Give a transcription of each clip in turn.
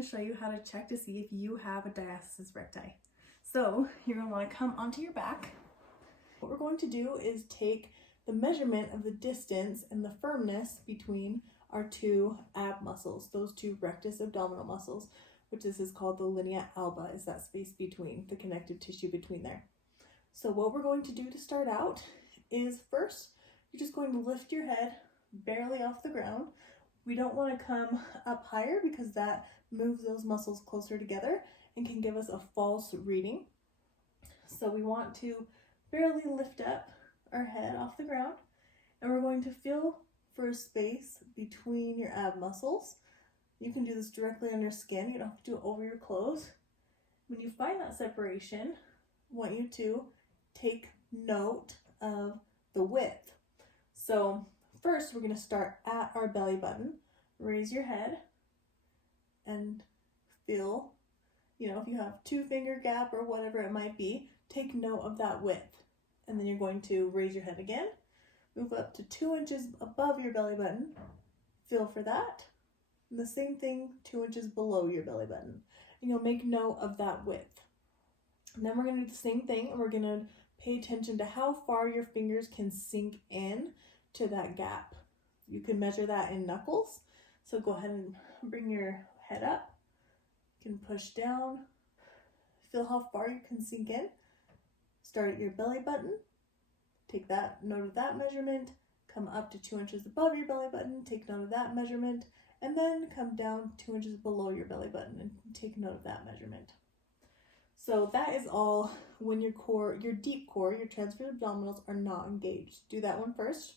going to show you how to check to see if you have a diastasis recti. So you're going to want to come onto your back. What we're going to do is take the measurement of the distance and the firmness between our two ab muscles, those two rectus abdominal muscles, which this is called the linea alba, is that space between, the connective tissue between there. So what we're going to do to start out is first, you're just going to lift your head barely off the ground. We don't want to come up higher because that moves those muscles closer together and can give us a false reading. So we want to barely lift up our head off the ground, and we're going to feel for a space between your ab muscles. You can do this directly on your skin. You don't have to do it over your clothes. When you find that separation, I want you to take note of the width. So first, we're going to start at our belly button. Raise your head and feel, if you have 2-finger gap or whatever it might be, take note of that width. And then you're going to raise your head again, move up to 2 inches above your belly button, feel for that. And the same thing 2 inches below your belly button. And you'll make note of that width. And then we're going to do the same thing, and we're going to pay attention to how far your fingers can sink in to that gap. You can measure that in knuckles. So go ahead and bring your head up. You can push down. Feel how far you can sink in. Start at your belly button. Take that note of that measurement. Come up to 2 inches above your belly button. Take note of that measurement. And then come down 2 inches below your belly button and take note of that measurement. So that is all when your core, your deep core, your transverse abdominals are not engaged. Do that one first.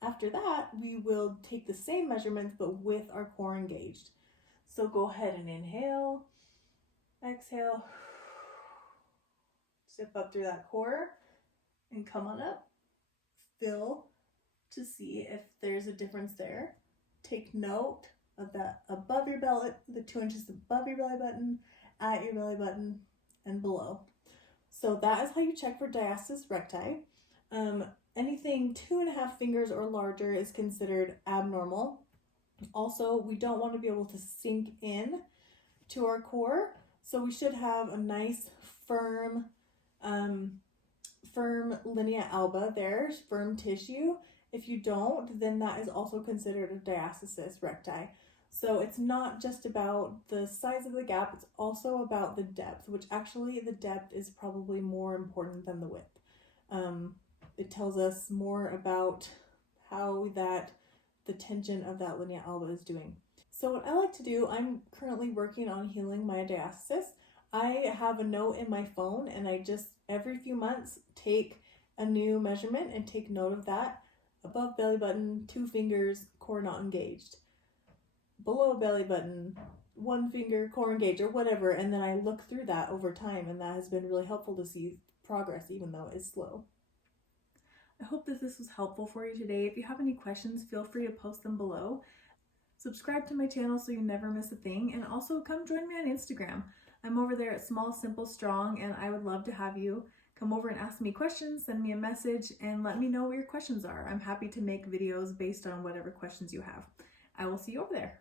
After that, we will take the same measurements but with our core engaged. So go ahead and inhale, exhale, zip up through that core and come on up. Feel to see if there's a difference there. Take note of that above your belly, the 2 inches above your belly button, at your belly button, and below. So that is how you check for diastasis recti. Anything 2.5 fingers or larger is considered abnormal. Also, we don't want to be able to sink in to our core, so we should have a nice firm linea alba there, firm tissue. If you don't, then that is also considered a diastasis recti. So it's not just about the size of the gap, it's also about the depth, which actually the depth is probably more important than the width. It tells us more about how the tension of that linea alba is doing. So what I like to do, I'm currently working on healing my diastasis. I have a note in my phone, and I just every few months take a new measurement and take note of that. Above belly button, 2 fingers, core not engaged. Below belly button, 1 finger, core engaged, or whatever, and then I look through that over time, and that has been really helpful to see progress, even though it's slow. I hope that this was helpful for you today. If you have any questions, feel free to post them below. Subscribe to my channel so you never miss a thing, and also come join me on Instagram. I'm over there at Small Simple Strong, and I would love to have you come over and ask me questions, send me a message, and let me know what your questions are. I'm happy to make videos based on whatever questions you have. I will see you over there.